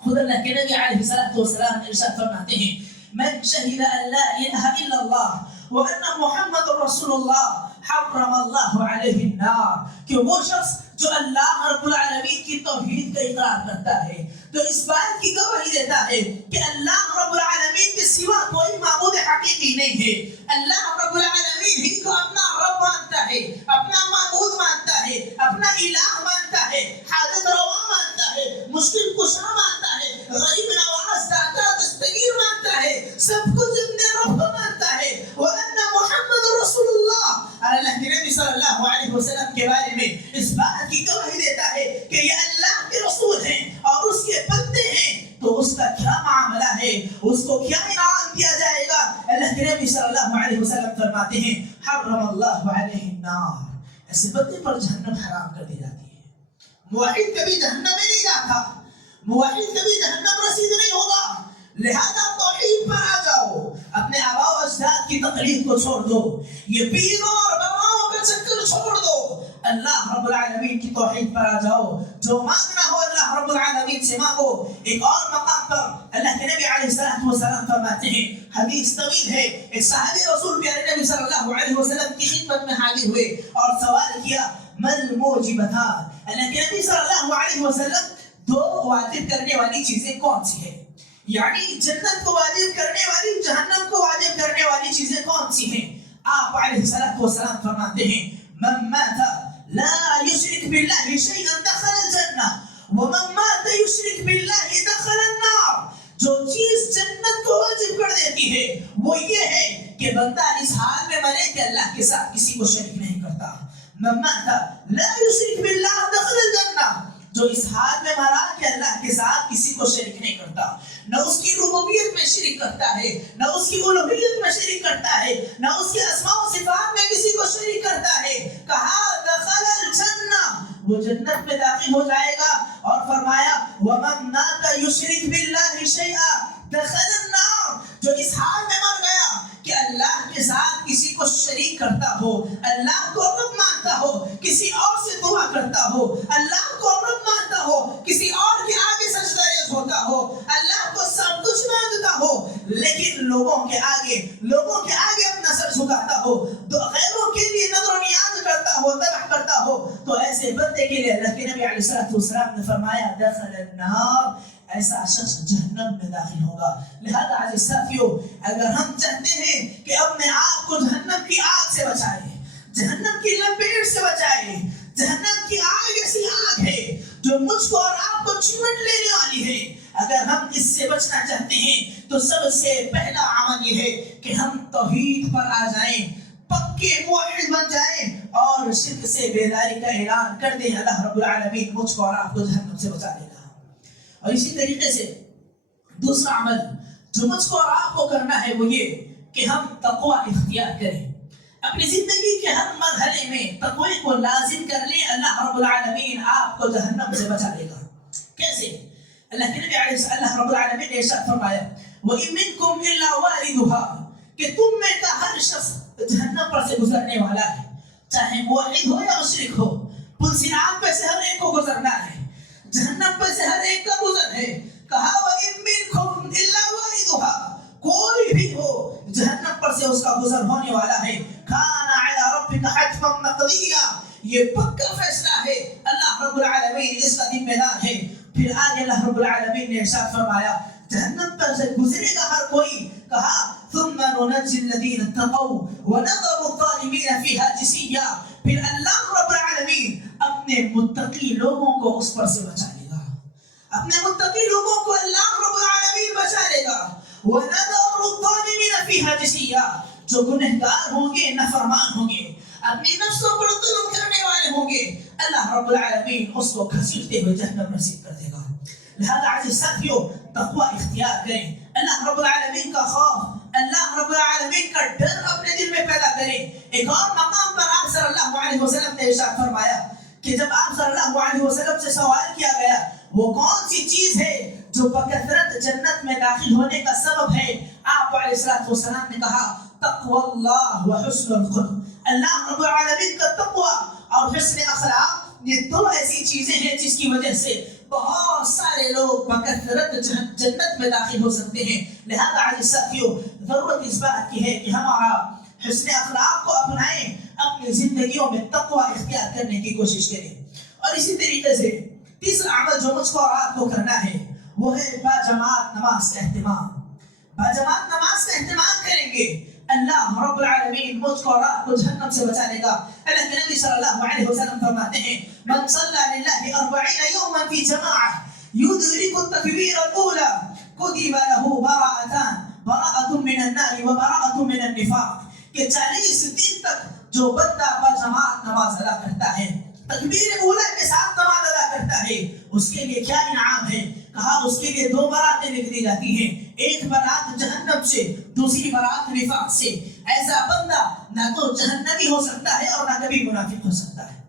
خود اللہ کے نبی علیہ السلام ارشاد فرماتے ہیں من شہد ان لا الہ الا اللہ وان محمد رسول اللہ حرم اللہ علیہ النار، کہ وہ شخص جو اللہ رب العالمین کی توحید کا اقرار کرتا ہے، تو اس بات کی گواہی دیتا ہے کہ اللہ رب العالمین کے سوا کوئی معبود حقیقی نہیں ہے، اللہ رب العالمین ہی کو اپنا رب مانتا ہے، اپنا معبود مانتا ہے، اپنا الہ مانتا ہے، حاجت روا مانتا ہے، مشکل کشا مانتا ہے، غریب نواز داتا دستگیر مانتا ہے، سب کچھ اپنے رب مانتا ہے۔ وَأَنَّ مُحَمَّدُ رَسُولُ اللَّهِ، اور اللہ کے نبی صلی اللہ علیہ وسلم کے بارے میں اس بات کی گواہی دیتا ہے کہ یہ اللہ کے رسول ہیں اور اس کے بندے ہیں، تو اس کا کیا معاملہ ہے، اس کو کیا انعام دیا جائے گا؟ اللہ کے نبی صلی اللہ علیہ وسلم فرماتے ہیں حرم اللہ علیہ النار، ایسے بندے پر جہنم حرام کر دی جاتی ہے۔ موحد کبھی جہنم میں نہیں جاتا، موحد کبھی جہنم رسید نہیں ہوگا، لہذا توحید پر آ جاؤ، اپنے آباء و اجداد کی تقلید کو چھوڑ دو، یہ پیروں اور باباؤں کا چکر چھوڑ دو، اللہ رب العالمین کی توحید پر آ جاؤ۔ جو مانگنا ہو اللہ رب العالمین سے مانگو۔ ایک اور مقام پر اللہ کے نبی علیہ السلام فرماتے ہیں، حدیث طویل ہے، ایک صحابی رسول پیارے نبی صلی اللہ علیہ وسلم کی خدمت میں حاضر ہوئے اور سوال کیا مل موجبتان، اللہ کے نبی صلی اللہ علیہ وسلم دو واجب کرنے والی چیزیں کون سی ہیں؟ یعنی جنت کو واجب کرنے والی، جہنم کو واجب کرنے والی چیزیں کون سی ہیں؟ آپ علیہ السلام فرماتے ہیں من مات لا يشرك بالله شيئا دخل الجنہ ومن مات يشرك بالله دخل النار، جو چیز جنت کو واجب کر دیتی ہے وہ یہ ہے کہ بندہ اس حال میں مرے کہ اللہ کے ساتھ کسی کو شریک نہیں کرتا. من مات لا يشرك بالله دخل الجنہ، جو اس حال میں مرا کہ اللہ کے ساتھ کسی کو شریک نہیں کرتا، نہ اس کی ربوبیت میں شریک کرتا ہے، نہ اس کی الوہیت میں شریک کرتا ہے، نہ اس کے اسماء و صفات میں کسی کو شریک کرتا ہے. کہا دخل الجنہ، وہ جنت میں داخل ہو جائے گا. اور فرمایا ومن مات یشرک باللہ شیئا دخل النار، جو اس حال میں مر گیا کہ اللہ کے ساتھ کسی کو شریک کرتا ہو، اللہ کو رب مانتا ہو، کسی اور سے دعا کرتا ہو، اللہ کو رب مانتا ہو، کسی اور کے آگے سجدہ ریز ہوتا ہو، اللہ کو سب کچھ مانتا ہو، لیکن لوگوں کے آگے اپنا سر جھکاتا ہو، غیروں کے لیے نظر و نیاز کرتا ہو، ذبح کرتا ہو، تو ایسے بندے کے لیے اللہ کے نبی علیہ السلام نے فرمایا دخل النار، ایسا شخص جہنم میں داخل ہوگا. لہذا عزیز ساتھیو، اگر ہم چاہتے ہیں کہ اپنے آپ کو جہنم کی آگ سے بچائے، جہنم کی لپیٹ سے بچائے، جہنم کی آگ ایسی آگ ہے جو مجھ کو اور آپ کو چمٹ لینے والی ہے، اگر ہم اس سے بچنا چاہتے ہیں تو سب سے پہلا عمل یہ ہے کہ ہم توحید پر آ جائیں، پکے موحد بن جائیں اور شرک سے بیداری کا اعلان کر دیں. اللہ رب العالمین مجھ کو اور آپ کو جہنم سے بچا لے گا. اور اسی طریقے سے دوسرا عمل جو مجھ کو اور آپ کو کرنا ہے وہ یہ کہ ہم تقوی اختیار کریں، اپنی زندگی کے ہر مرحلے میں تقوی کو لازم کر لیں. اللہ رب العالمین آپ کو جہنم سے بچا لے گا. کیسے؟ اللہ کے نبی علیہ السلام اللہ رب العالمین نے ارشاد فرمایا وَإِن مِّنكُمْ إِلَّا وَارِدُهَا، کہ تم میں کا ہر شخص جہنم پر سے گزرنے والا ہے، چاہے موحد ہو یا مشرک ہو. پل صراط پہ سے ہر ایک کو گزرنا ہے، جہنم پر سے ہر ایک کا گزر ہے. کہا وَإِن مِّنكُمْ إِلَّا وَارِدُهَا، کوئی بھی ہو جہنم پر سے اس کا گزر ہونے والا ہے. كَانَ عَلَىٰ رَبِّكَ حَتْمًا مَّقْضِيًّا، یہ پکا فیصلہ ہے، اللہ رب العالمین اس کا ذمہ دار ہے. پھر آگے اللہ رب العالمین نے ارشاد فرمایا جہنم پر سے گزرے گا ہر کوئی. کہا ثم ننجي الذين اتقوا ونذر الظالمين فيها جثيا، پھر اللہ رب العالمین اپنے متقی لوگوں کو اس پر سے بچا لے گا، اپنے متقی لوگوں کو اللہ رب العالمین بچا لے گا. ونذر الظالمين فيها جثيا، جو گنہگار ہوں گے، نافرمان ہوں گے، اپنی نفسوں پر ظلم کرنے والے ہوں گے، اللہ رب العالمین اس کو گھسیٹتے ہوئے جہنم نصیب کر دے گا. لہذا عزیز ساتھیو تقوی اختیار کریں، اللہ رب العالمین کا خوف، اللہ رب العالمین کا ڈر اپنے دل میں پیدا کریں. ایک اور مقام پر آپ صلی اللہ علیہ وسلم نے ارشاد فرمایا کہ جب آپ صلی اللہ علیہ وسلم سے سوال کیا گیا وہ کون سی چیز ہے جو بکثرت جنت میں داخل ہونے کا سبب ہے، آپ علیہ السلام نے کہا تقوی اللہ و حسن الخلق، اللہ رب العالمین کا تقوی اور حسن اخلاق، یہ دو ایسی چیزیں ہیں جس کی وجہ سے بہت سارے لوگ بکثرت جنت میں داخل ہو سکتے ہیں. لہذا عزیز ساتھیو ضرورت اس بات کی ہے کہ ہمارا حسن اخلاق کو اپنائیں، اپنی زندگیوں میں تقوی اختیار کرنے کی کوشش کریں. اور اسی طریقے سے تیسرا عمل جو مجھ کو اور آپ کو کرنا ہے وہ ہے باجماعت نماز کا اہتمام. باجماعت نماز کا اہتمام کریں گے اللہ رب العالمین مجھ کو اور آپ کو جہنم سے بچا لے گا. اللہ کے نبی صلی اللہ علیہ وسلم فرماتے ہیں من صلی للہ 40 یوما فی جماعہ یدرک التکبیر الاولی کتب له براءتان، براءۃ من النار و براءۃ من النفاق، کہ 40 دن تک جو بندہ باجماعت نماز ادا کرتا ہے، تکبیر اولی کے ساتھ نماز ادا کرتا ہے، اس کے لیے کیا انعام ہے؟ کہا اس کے لیے 2 براتیں لکھ دی جاتی ہیں، ایک برات جہنم سے، دوسری برات نفاق سے. ایسا بندہ نہ تو جہنمی ہو سکتا ہے اور نہ کبھی منافق ہو سکتا ہے.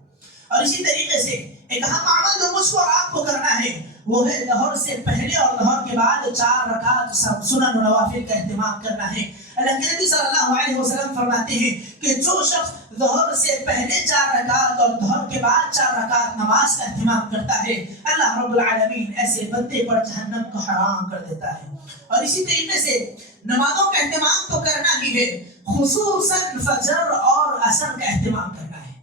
اور اسی طریقے سے ایک اہم عمل جو مجھ کو اور آپ کو کرنا ہے وہ ہے ظہر سے پہلے اور ظہر کے بعد 4 رکعت سنن و نوافل کا اہتمام کرنا ہے. اللہ کے نبی صلی اللہ علیہ وسلم فرماتے ہیں کہ جو شخص ظہر سے پہلے 4 رکعت اور ظہر کے بعد 4 رکعت نماز کا اہتمام کرتا ہے، اللہ رب العالمین ایسے بندے پر جہنم کو حرام کر دیتا ہے۔ اور اسی طریقے سے نمازوں کا اہتمام تو کرنا ہی ہے، خصوصاً فجر اور عصر کا اہتمام کرنا ہے،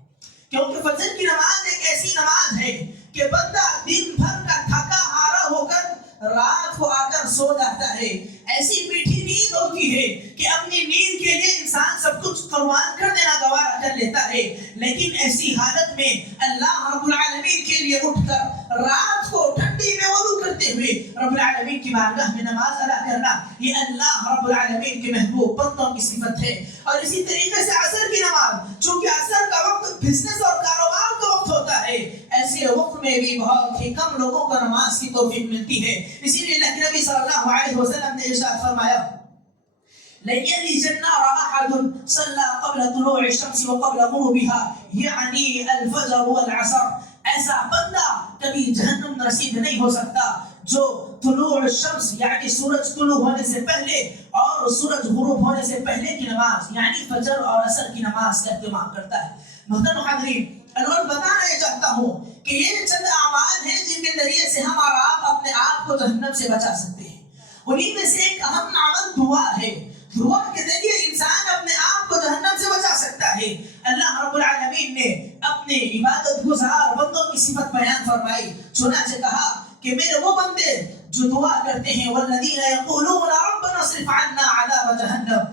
کیونکہ فجر کی نماز ایک ایسی نماز ہے کہ بندہ دن بھر کا تھکا ہارا ہو کر رات کو آ کر سو جاتا ہے۔ ایسی میٹھی نیند ہوتی ہے کہ اپنی نیند کے لیے انسان سب کچھ قربان کر دینا گوارا کر لیتا ہے، لیکن ایسی حالت میں اللہ رب العالمین کے لیے اٹھ کر رات کو ٹھنڈی میں وضو کرتے ہوئے رب العالمین کی بارگاہ میں نماز ادا کرنا، یہ اللہ رب العالمین کے محبوب بندوں کی صفت ہے۔ اور اسی طریقے سے عصر کی نماز، چونکہ عصر کا وقت بزنس اور کاروبار کا وقت ہوتا ہے، ایسے وقت میں بھی بہت ہی کم لوگوں کو نماز کی توفیق ملتی ہے۔ اسی لیے اللہ کے نبی صلی اللہ علیہ وسلم نے ارشاد فرمایا لن يلج النار احد صلى قبل طلوع الشمس وقبل غروبها يعني الفجر والعصر، ایسا بندہ کبھی جہنم نصیب نہیں ہو سکتا جو طلوع الشمس یعنی سورج طلوع ہونے سے پہلے اور سورج غروب ہونے سے پہلے کی نماز یعنی فجر اور عصر کی نماز کا اہتمام کرتا ہے۔ محترم حاضرین، اور بتانا یہ چاہتا ہوں کہ یہ چند اعمال ہیں جن کے ذریعے سے ہم اور آپ اپنے آپ کو جہنم سے بچا سکتے ہیں۔ انہی میں سے ایک اہم عمل دعا ہے۔ دعا کے ذریعے انسان اپنے آپ کو جہنم سے بچا سکتا ہے۔ اللہ رب العالمین نے اپنے عبادت گزار بندوں کی صفت بیان فرمائی، چنانچہ کہا کہ میرے وہ بندے جو دعا کرتے ہیں والذین یقولون ربنا اصرف عنا عذاب جہنم،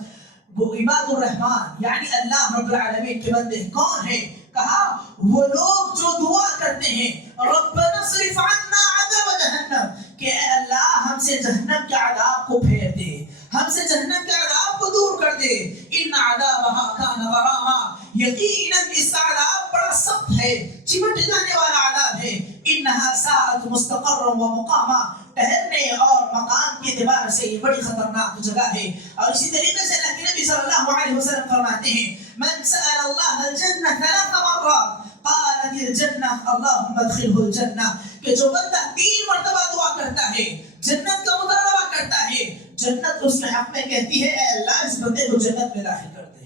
وہ عباد الرحمن یعنی اللہ رب العالمین کے بندے کون ہیں؟ کہا وہ لوگ جو دعا کرتے ہیں ربنا اصرف عنا عذاب جہنم، کہ اے اللہ ہم سے جہنم کے عذاب کو پھیر دے، ہم سے جہنم کے عذاب کو دور کر دے۔ ان عذابها کان غراما، یقیناً اس کا عذاب بڑا سخت ہے، چمٹ جانے والا عذاب ہے۔ انها ساءت مستقرا ومقاما، ٹھہرنے اور مقام کے اعتبار سے یہ بڑی خطرناک جگہ ہے۔ اور اسی طریقے سے اللہ کے نبی صلی اللہ علیہ وسلم فرماتے ہیں من سأل اللہ الجنہ 3 مرات قالت الجنہ اللہم ادخلہ الجنہ، کہ جو بندہ 3 مرتبہ دعا کرتا ہے، جنت کا مطالبہ کرتا ہے، جنت اس کے حق میں کہتی ہے اے اللہ اس بندے کو جنت میں داخل کر دے۔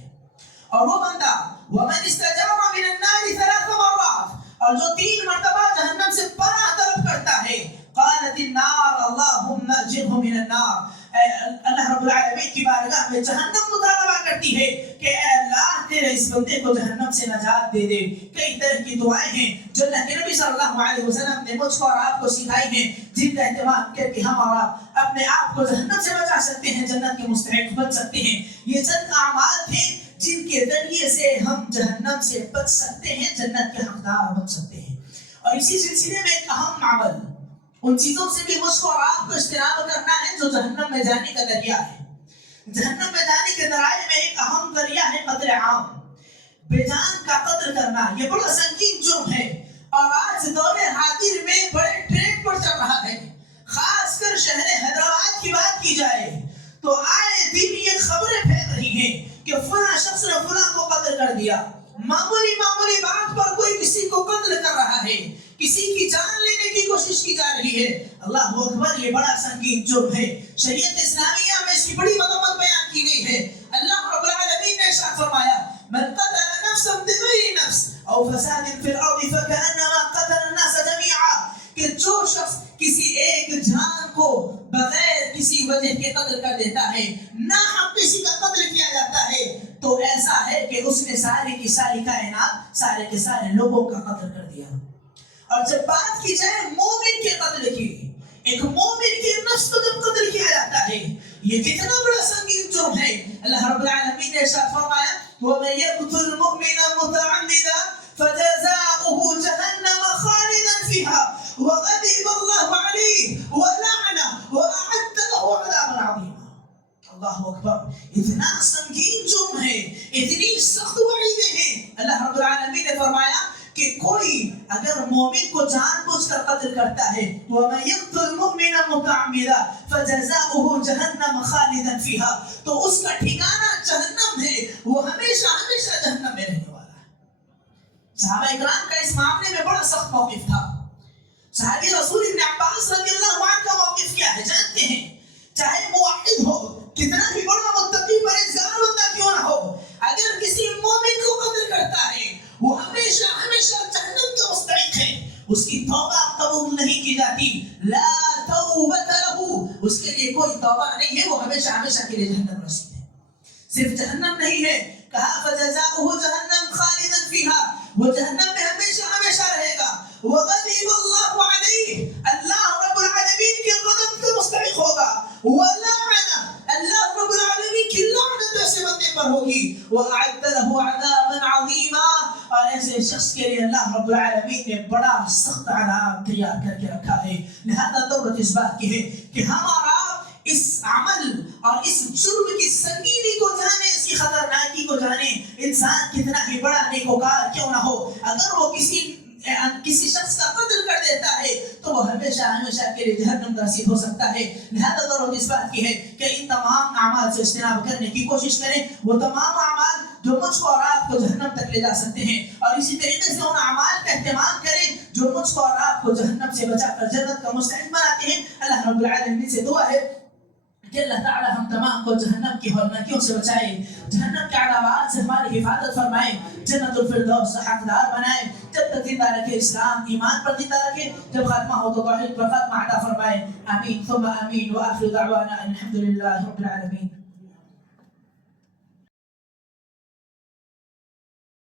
اور وہ بندہ ومن استجار من النار 3 مرات، اور جو 3 مرتبہ جہنم سے پناہ طلب کرتا ہے، قالت النار اللہم اجرہ من النار، اللہ رب العالمین کی بارگاہ میں جہنم مطالبہ کرتی ہے کہ اے اللہ تیرے اس بندے کو جہنم سے نجات دے دے۔ کئی طرح کی دعائیں ہیں جو اللہ کے نبی صلی اللہ علیہ وسلم نے مجھ کو اور آپ کو سکھائی ہیں، جن کا اہتمام کر کے ہم اور آپ اپنے آپ کو جہنم سے بچا سکتے ہیں، جنت کے مستحق بن سکتے ہیں۔ یہ چند اعمال تھے جن کے ذریعے سے ہم جہنم سے بچ سکتے ہیں، جنت کے حقدار بن سکتے ہیں۔ اور اسی سلسلے میں ایک اہم عمل، ان چیزوں سے بھی مجھ کو اور آپ کو اجتناب کرنا ہے جو جہنم میں جانے کا ذریعہ ہے۔ جہنم میں جانے کے ذرائع میں ایک اہم ذریعہ ہے قتل عام، بے جان کا قتل کرنا۔ یہ بڑا سنگین جرم ہے اور آج دور حاضر میں بڑے ٹرینڈ پر چل رہا ہے۔ خاص کر شہر حیدرآباد کی بات کی جائے تو آئے دن یہ خبریں پھیل رہی ہیں کہ فلاں شخص نے فلاں کو قتل کر دیا۔ معمولی بات پر کوئی کسی کو قتل کر رہا ہے، کسی کی جان لینے کی کوشش کی جا رہی ہے۔ اللہ اکبر، یہ بڑا سنگین جرم ہے۔ شریعت اسلامیہ میں اس کی بڑی مذمت بیان کی گئی ہے۔ اللہ رب العالمین نے ارشاد فرمایا من قتل نفسا بغیر نفس او فساد فی الارض فکأنما قتل الناس جميعا، کہ جو شخص کسی ایک جان کو بغیر کسی وجہ کے قتل کر دیتا ہے، ناحق کسی کا قتل کیا جاتا ہے، تو ایسا ہے کہ اس نے ساری کی ساری کائنات، سارے کے سارے لوگوں کا قتل کر دیا۔ اور جب بات کی جائے مومن کے قتل کی، ایک مومن کے نفس کو جب قتل کیا جاتا ہے، یہ کتنا بڑا سنگین جرم ہے۔ اللہ رب العالمین نے ارشاد فرمایا وَمَن يَقْتُلْ مُؤْمِنًا مُتَعَمِّدًا فَجَزَاؤُهُ جَهَنَّمَ خَالِدًا فِيهَا وَغَضِبَ اللَّهُ عَلَيْهِ وَلَعَنَهُ وَأَعَدَّ لَهُ عَذَابًا عَظِيمًا۔ اللہ اکبر، اتنا سنگین جرم ہے، اتنی سخت وعیدیں ہیں۔ اللہ رب العالمین نے فرمایا کہ کوئی اگر مومن کو جان بوجھ کر قتل کرتا ہے وَمَن يَقْتُلْ مُؤْمِنًا مُتَعَمِّدًا فَجَزَاؤُهُ جَهَنَّمَ خَالِدًا فِيهَا، تو اس کا ٹھکانہ جہنم ہے، وہ ہمیشہ جہنم میں رہنے والا ہے۔ صحابہ اکرام کا اس معاملے میں بڑا سخت موقف تھا۔ صحابی رسول ابن عباس رضی اللہ عنہ کا موقف کیا ہے جانتے ہیں؟ چاہے موحد ہو، کتنا بھی بڑا متقی پرہیزگار کے لیے جہنم رسید ہے. صرف جہنم نہیں ہے, کہا فجزاؤہ جہنم خالدا فیہا, وہ جہنم میں ہمیشہ ہمیشہ رہے گا. وغضب اللہ علیہ, اللہ رب العالمین کے غضب کا مستحق ہوگا. ولعنہ, اللہ رب العالمین کی لعنت ایسے بندے پر ہوگی. وأعد له عذابا عظیما, اور ایسے شخص کے لیے اللہ رب العالمین نے بڑا سخت عذاب تیار کر کے رکھا ہے. لہذا ضرورت اس بات کی ہے کہ ہمارا اس عمل اور اس جرم کی سنگینی کو جانے, اس کی خطرناکی کو جانے. انسان کتنا ہی بڑا نیکوکار کیوں نہ ہو, اگر وہ کسی شخص کا قتل کر دیتا ہے تو وہ ہمیشہ ہمیشہ کے لیے جہنم کا رسید ہو سکتا ہے. لہذا ضرورت اس بات کی ہے کہ ان تمام اعمال سے اجتناب کرنے کی کوشش کریں, وہ تمام اعمال جو مجھ کو اور آپ کو جہنم تک لے جا سکتے ہیں, اور اسی طریقے سے ان اعمال کا اہتمام کریں جو مجھ کو اور آپ کو جہنم سے بچا کر جنت کا مستحق بناتے ہیں. اللہ رب العالمین سے دعا ہے کہ اللہ تعالی ہم تمام کو جہنم کی ہولناکیوں سے بچائے, جہنم کے عذابات سے ہماری حفاظت فرمائے, جنت الفردوس کا حقدار بنائے. جب تک زندہ رکھے اسلام ایمان پر زندہ رکھے, جب خاتمہ ہو تو توحید پر خاتمہ عطا فرمائے. آمین ثم آمین. وآخر دعوانا الحمد للہ رب العالمین.